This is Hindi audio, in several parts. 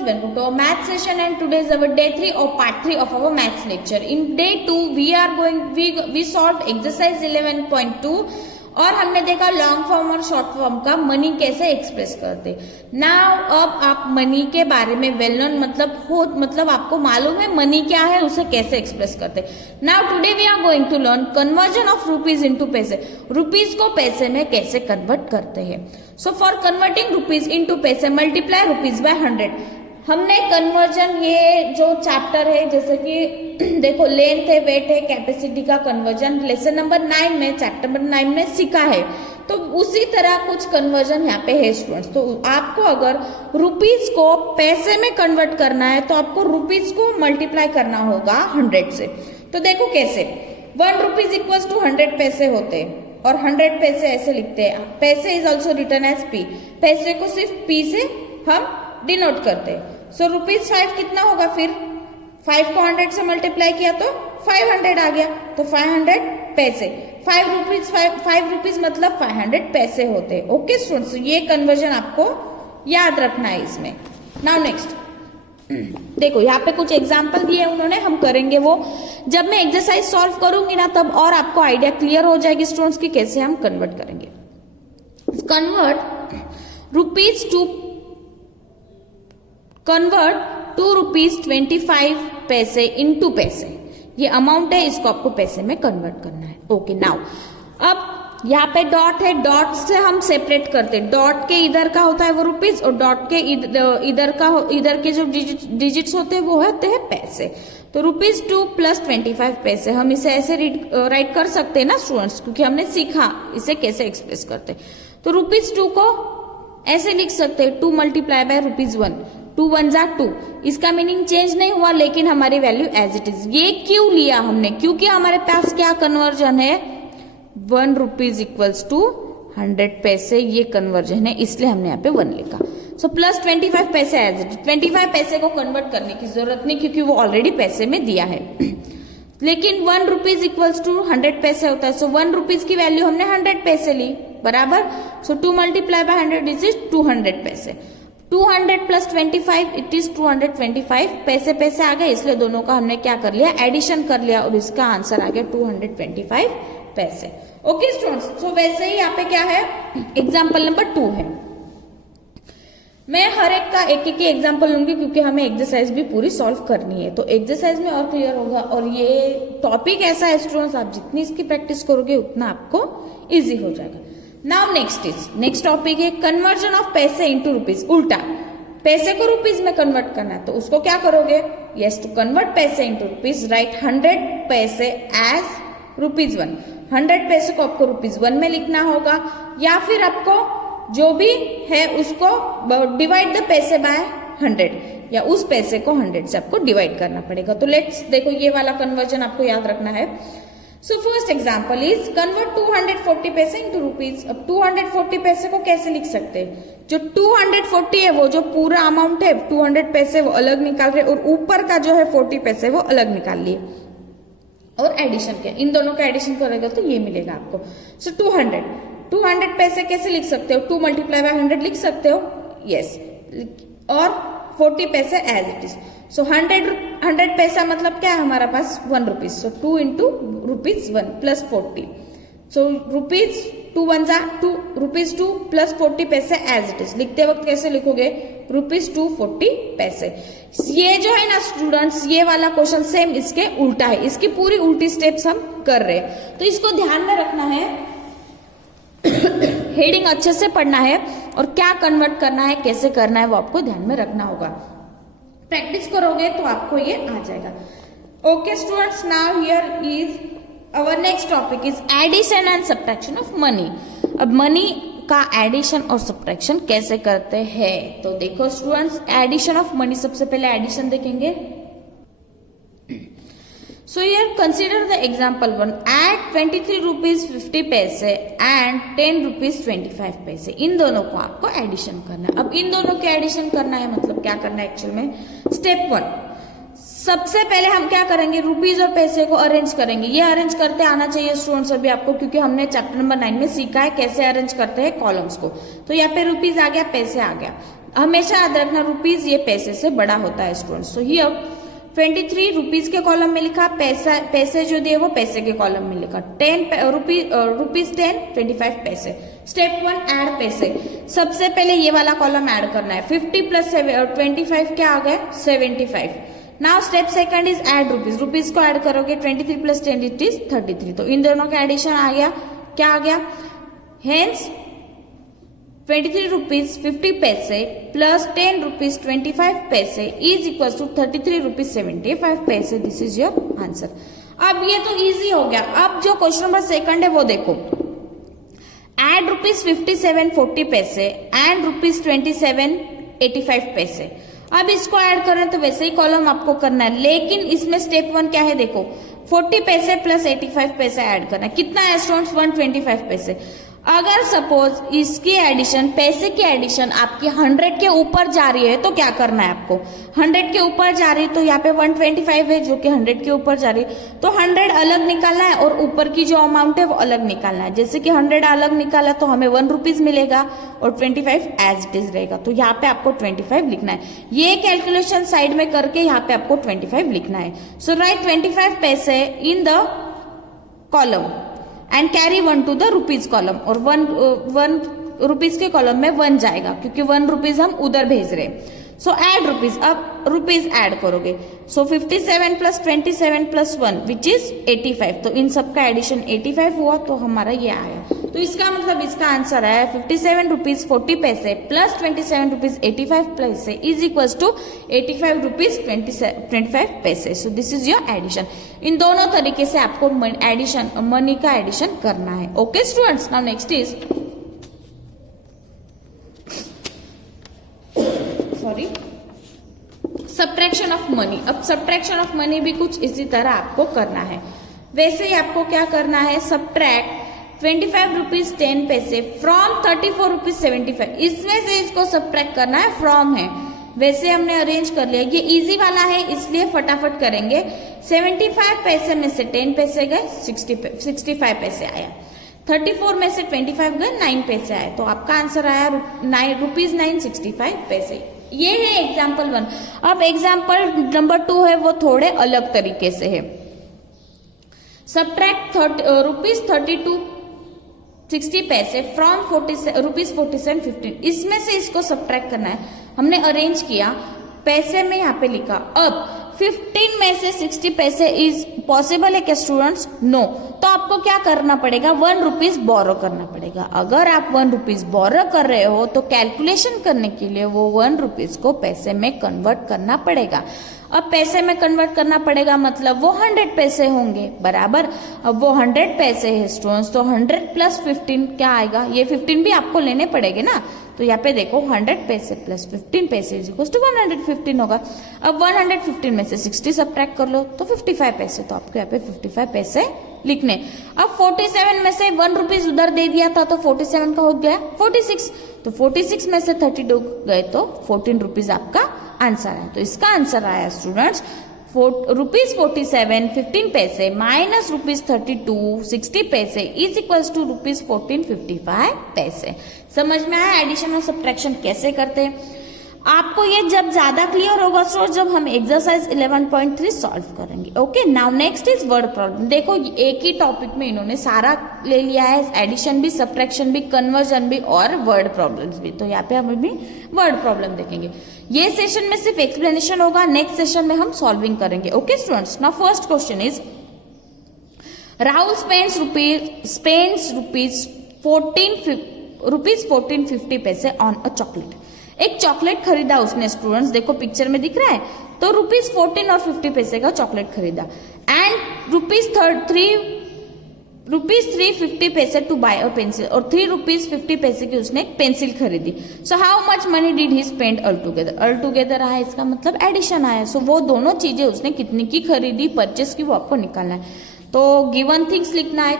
students, welcome to our math session and today is our day 3 or part 3 of our maths lecture. In day 2 we solved exercise 11.2 और हमने देखा लॉन्ग फॉर्म और शॉर्ट फॉर्म का मनी कैसे एक्सप्रेस करते। नाउ अब आप मनी के बारे में वेल नोन मतलब आपको मालूम है मनी क्या है, उसे कैसे एक्सप्रेस करते। Now today we are going to learn conversion of rupees into paise. Rupees को पैसे में कैसे कन्वर्ट करते हैं। So for converting rupees into paise multiply rupees by 100। हमने कन्वर्जन, ये जो चैप्टर है जैसे कि देखो लेंथ है, वेट है, कैपेसिटी का कन्वर्जन लेसन नंबर 9 में, चैप्टर नंबर 9 में सीखा है। तो उसी तरह कुछ कन्वर्जन यहाँ पे है स्टूडेंट्स। तो आपको अगर रुपीज को पैसे में कन्वर्ट करना है तो आपको रुपीज को मल्टीप्लाई करना होगा 100 से। तो देखो कैसे, 1 रुपीज इक्वल्स टू 100 पैसे होते हैं और 100 पैसे ऐसे लिखते हैं। Paise is also written as P. Paise को सिर्फ पी से हम डिनोट करते हैं। सो ₹5 कितना होगा, फिर 5 को 100 से मल्टीप्लाई किया तो 500 आ गया। तो 500 पैसे, 5 रुपीज मतलब 500 पैसे होते हैं। ओके स्टूडेंट्स, ये कन्वर्जन आपको याद रखना है इसमें। नाउ नेक्स्ट देखो यहाँ पे कुछ एग्जाम्पल दिए उन्होंने, हम करेंगे वो। जब मैं एक्सरसाइज सॉल्व करूंगी ना तब और आपको आइडिया क्लियर हो जाएगी स्टूडेंट्स की कैसे हम कन्वर्ट करेंगे। कन्वर्ट 2 रुपीज 25 पैसे इनटू पैसे। ये अमाउंट है, इसको आपको पैसे में कन्वर्ट करना है। ओके नाउ अब यहाँ पे डॉट है, डॉट से हम सेपरेट करते हैं। डॉट के इधर का होता है वो रुपीज और डॉट के इधर के जो डिजिट्स होते हैं वो होते हैं पैसे। तो ₹2 प्लस 25 पैसे, हम इसे ऐसे राइट कर सकते हैं ना स्टूडेंट्स, क्योंकि हमने सीखा इसे कैसे एक्सप्रेस करते। तो ₹2 को ऐसे लिख सकते हैं 2 मल्टीप्लाई बाय ₹1। 2 1 जा 2। इसका मीनिंग चेंज नहीं हुआ लेकिन हमारी वैल्यू एज इट इज। ये क्यों लिया हमने, क्योंकि हमारे पास क्या कन्वर्जन है, 1 रुपीज इक्वल्स टू 100 पैसे, ये कन्वर्जन है, इसलिए हमने यहाँ पे 1 लिखा। सो प्लस 25 पैसे एज इट। 25 पैसे को कन्वर्ट करने की जरूरत नहीं क्योंकि वो ऑलरेडी पैसे में दिया है। लेकिन 1 रुपीज इक्वल्स टू 100 पैसे होता है। सो 1 रुपीज की वैल्यू हमने 100 पैसे ली, बराबर। सो 2 मल्टीप्लाई बाय 100 इज 200 पैसे। 200 प्लस 25 इट इज 225 पैसे। पैसे आ गए इसलिए दोनों का हमने क्या कर लिया, एडिशन कर लिया और इसका आंसर आ गया 225 पैसे। ओके स्टूडेंट्स, सो वैसे ही यहाँ पे क्या है, एग्जाम्पल नंबर 2 है। मैं हर एक का एक एक एग्जाम्पल लूंगी क्योंकि हमें एक्सरसाइज भी पूरी सॉल्व करनी है, तो एक्सरसाइज में और क्लियर होगा। और ये टॉपिक ऐसा है स्टूडेंट्स, आप जितनी इसकी प्रैक्टिस करोगे उतना आपको इजी हो जाएगा। नाउ नेक्स्ट टॉपिक है conversion of paise into rupees. उल्टा, पैसे को रुपीज में कन्वर्ट करना है तो उसको क्या करोगे, यस, टू कन्वर्ट पैसे इनटू रुपीज राइट 100 पैसे एज ₹1। 100 पैसे को आपको ₹1 में लिखना होगा, या फिर आपको जो भी है उसको डिवाइड द पैसे बाय 100, या उस पैसे को 100 से आपको डिवाइड करना पड़ेगा। तो लेट्स देखो, ये वाला कन्वर्जन आपको याद रखना है। So first example is convert 240 पैसे इंटू रुपीज। अब 240 पैसे को कैसे लिख सकते हैं, जो 240 है वो जो पूरा अमाउंट है 200 पैसे वो अलग निकाल रहे और ऊपर का जो है 40 पैसे वो अलग निकाल लिए और एडिशन किया। इन दोनों का एडिशन करेगा तो ये मिलेगा आपको। सो 200 पैसे कैसे लिख सकते हो, 2 मल्टीप्लाई बाय 100 लिख सकते हो, यस, और 40 पैसे एज इट इज। सो 100 पैसा मतलब क्या है हमारा पास, 1 रुपीज। सो 2 इंटू ₹1 प्लस 40। सो ₹2 1 जा 2, ₹2 प्लस 40 पैसे एज इट इज। लिखते वक्त कैसे लिखोगे, ₹240 पैसे। ये जो है ना स्टूडेंट्स, ये वाला क्वेश्चन सेम इसके उल्टा है, इसकी पूरी उल्टी स्टेप्स हम कर रहे हैं, तो इसको ध्यान में रखना है। हेडिंग अच्छे से पढ़ना है और क्या कन्वर्ट करना है, कैसे करना है वो आपको ध्यान में रखना होगा। प्रैक्टिस करोगे तो आपको ये आ जाएगा। Okay students, now here is our next topic is addition and subtraction of money. अब मनी का एडिशन और सब्ट्रैक्शन कैसे करते हैं, तो देखो स्टूडेंट्स, एडिशन ऑफ मनी, सबसे पहले एडिशन देखेंगे। So here consider the example 1. Add 23 rupees 50 पैसे and 10 rupees 25 पैसे। इन दोनों को आपको एडिशन करना है। अब इन दोनों के एडिशन करना है मतलब क्या करना है एक्चुअल में, स्टेप 1, सबसे पहले हम क्या करेंगे, रुपीज और पैसे को अरेंज करेंगे। ये अरेंज करते आना चाहिए स्टूडेंट्स अभी आपको, क्योंकि हमने चैप्टर नंबर 9 में सीखा है कैसे अरेंज करते हैं कॉलम्स को। तो यहाँ पे रुपीज आ गया, पैसे आ गया। हमेशा याद रखना रुपीज ये पैसे से बड़ा होता है स्टूडेंट्स। सो हियर 23 रुपीज के कॉलम में लिखा, पैसे जो दिए वो पैसे के कॉलम में लिखा, रुपीज 10 25 पैसे। स्टेप 1 ऐड पैसे। सबसे पहले ये वाला कॉलम ऐड करना है। 50 प्लस 25 क्या आ गए 75। Now step second is add rupees. Rupees को ऐड करोगे 23 प्लस 10 इट इज 33। तो इन दोनों का एडिशन आ गया, क्या आ गया, हेंस 23 रुपीज 50 पैसे प्लस 10 रुपीज 25 पैसे इज इक्वल टू 33 रुपीज 75 पैसे। This is your answer. अब ये तो इजी हो गया। अब जो क्वेश्चन नंबर सेकंड है वो देखो, एड रुपीज 57 40 पैसे एंड रुपीज 27 85 पैसे। अब इसको ऐड करें तो वैसे ही कॉलम आपको करना है, लेकिन इसमें स्टेप 1 क्या है देखो, 40 पैसे प्लस 85 पैसे ऐड करना है। कितना है स्टूडेंट्स 125 पैसे। अगर सपोज इसकी एडिशन, पैसे की एडिशन आपकी 100 के ऊपर जा रही है तो क्या करना है आपको, 100 के ऊपर जा रही है तो यहाँ पे 125 है जो कि 100 के ऊपर जा रही है, तो 100 अलग निकालना है और ऊपर की जो अमाउंट है वो अलग निकालना है। जैसे कि 100 अलग निकाला तो हमें 1 रुपीज मिलेगा और 25 एज इट इज रहेगा, तो यहाँ पे आपको 25 लिखना है। ये कैलकुलेशन साइड में करके यहाँ पे आपको 25 लिखना है। सो write 25 paise in the column and carry 1 to the rupees column, और 1 रुपीज के कॉलम में 1 जाएगा क्योंकि 1 रुपीज हम उधर भेज रहे हैं। सो ऐड रुपीज, अब रुपीज ऐड करोगे। सो 57 प्लस 27 प्लस 1 विच इज 85। तो इन सब का एडिशन 85 हुआ तो हमारा ये आया। तो इसका मतलब इसका आंसर आया 57 रुपीज 40 पैसे प्लस 27 रुपीज 85 पैसे इज इक्वल टू 85 रुपीज 25 पैसे। So this is your addition. इन दोनों तरीके से आपको एडिशन, मनी का एडिशन करना है। Okay students, now next is subtraction of money. अब सब्ट्रैक्शन ऑफ मनी भी कुछ इसी तरह आपको करना है। वैसे ही आपको क्या करना है, सब्ट्रैक्ट 25 रुपीज 10 पैसे फ्रॉम 34 रुपीज 75। इसमें से इसको सब्ट्रैक्ट करना है, फ्रॉम है, वैसे हमने अरेंज कर लिया। ये इजी वाला है इसलिए फटाफट करेंगे। 75 पैसे में से 10 पैसे गए 65 पैसे आया, 34 में से 25 गए 9 पैसे आए, तो आपका आंसर आया रुपीज 965 पैसे। ये है एग्जाम्पल 1। अब एग्जाम्पल नंबर 2 है वो थोड़े अलग तरीके से है। सब्ट्रैक्ट रुपीज 32 60 पैसे फ्रॉम रुपीज 47 15। इसमें से इसको सब्ट्रैक्ट करना है। हमने अरेंज किया, पैसे में यहाँ पे लिखा। अब 15 में से 60 पैसे इज पॉसिबल है क्या स्टूडेंट्स? नो। तो आपको क्या करना पड़ेगा, 1 रुपीज बोरो करना पड़ेगा। अगर आप 1 रुपीज बोरो कर रहे हो तो कैलकुलेशन करने के लिए वो 1 रुपीज को पैसे में कन्वर्ट करना पड़ेगा। अब पैसे में कन्वर्ट करना पड़ेगा मतलब वो 100 पैसे होंगे, बराबर। अब वो 100 पैसे है स्टूडेंट्स, तो 100 प्लस 15 क्या आएगा, ये 15 भी आपको लेने पड़ेंगे ना। तो यहाँ पे देखो 100 पैसे प्लस 15 पैसे इज इक्वल टू 115 होगा। अब 115 में से 60 सब्ट्रैक्ट कर लो तो 55 पैसे, तो आपको यहाँ पे 55 पैसे लिखने। अब 47 में से 1 रुपीज उधर दे दिया था तो 47 का हो गया 46, तो 46 में से 32 गए तो 14 रुपीज आपका आंसर है। तो इसका आंसर आया स्टूडेंट्स रुपीज 47 15 पैसे माइनस रुपीज 32 60 पैसे इज इक्वल टू रुपीज 14 55 पैसे। समझ में आया एडिशन और सब्ट्रैक्शन कैसे करते हैं? आपको ये जब ज्यादा क्लियर होगा स्टूडेंट्स जब हम एक्सरसाइज 11.3 सॉल्व करेंगे। Okay, now next is word problem. देखो एक ही टॉपिक में इन्होंने सारा ले लिया है, एडिशन भी, सब्ट्रैक्शन भी, कन्वर्जन भी और वर्ड प्रॉब्लम्स भी। तो यहाँ पे हम भी वर्ड प्रॉब्लम देखेंगे। ये सेशन में सिर्फ एक्सप्लेनेशन होगा, नेक्स्ट सेशन में हम सॉल्विंग करेंगे। Okay students, now first question is Rahul spends rupees 1450 पैसे ऑन अ चॉकलेट। एक चॉकलेट खरीदा उसने स्टूडेंट्स, देखो पिक्चर में दिख रहा है, तो रुपीज 14 और 50 पैसे का चॉकलेट खरीदा एंड रुपीज 350 पैसे टू बाय अ पेंसिल, और 3 रुपीज 50 पैसे की उसने पेंसिल खरीदी। So how much money did he spend all together आया, इसका मतलब एडिशन आया। सो वो दोनों चीजें उसने कितनी की खरीदी, परचेस की, वो आपको निकालना है। तो गिवन थिंग्स लिखना है,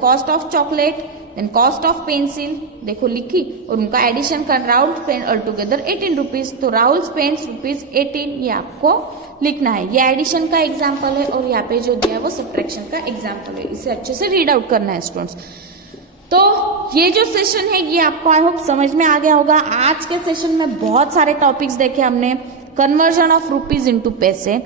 cost of chocolate then cost of pencil, देखो लिखी, और उनका एडिशन कर Rahul spend all together 18 rupees, तो राहुल स्पेंड्स रुपीज 18, ये आपको लिखना है। ये एडिशन का एग्जाम्पल है और यहाँ पे जो दिया है वो सब्ट्रैक्शन का एग्जाम्पल है। इसे अच्छे से रीड आउट करना है स्टूडेंट्स। तो ये जो सेशन है ये आपको आई होप समझ में आ गया होगा। आज के सेशन में बहुत सारे टॉपिक्स देखे हमने। Conversion of rupees into paise,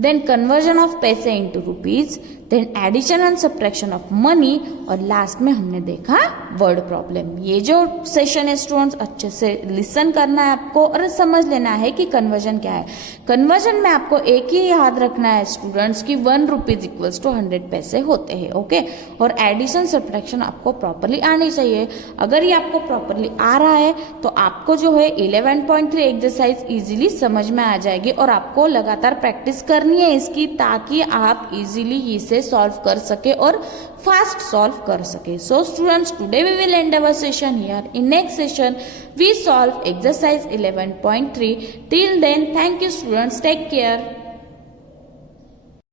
then conversion of paise into rupees, then addition and subtraction of money, और लास्ट में हमने देखा वर्ड प्रॉब्लम। ये जो सेशन है स्टूडेंट्स अच्छे से लिसन करना है आपको और समझ लेना है कि कन्वर्जन क्या है। कन्वर्जन में आपको एक ही याद रखना है स्टूडेंट्स कि 1 रुपीज इक्वल्स टू 100 पैसे होते हैं, ओके। और एडिशन सब्ट्रैक्शन आपको प्रॉपरली आनी चाहिए। अगर ये आपको प्रॉपरली आ रहा है तो आपको जो है 11.3 एक्सरसाइज इजीली समझ में आ जाएगी और आपको लगातार प्रैक्टिस करनी है इसकी, ताकि आप इजीली इसे सॉल्व कर सके और फास्ट सॉल्व कर सके। So students, today we will end our session here. In next session we solve exercise 11.3. Till then, thank you students, take care.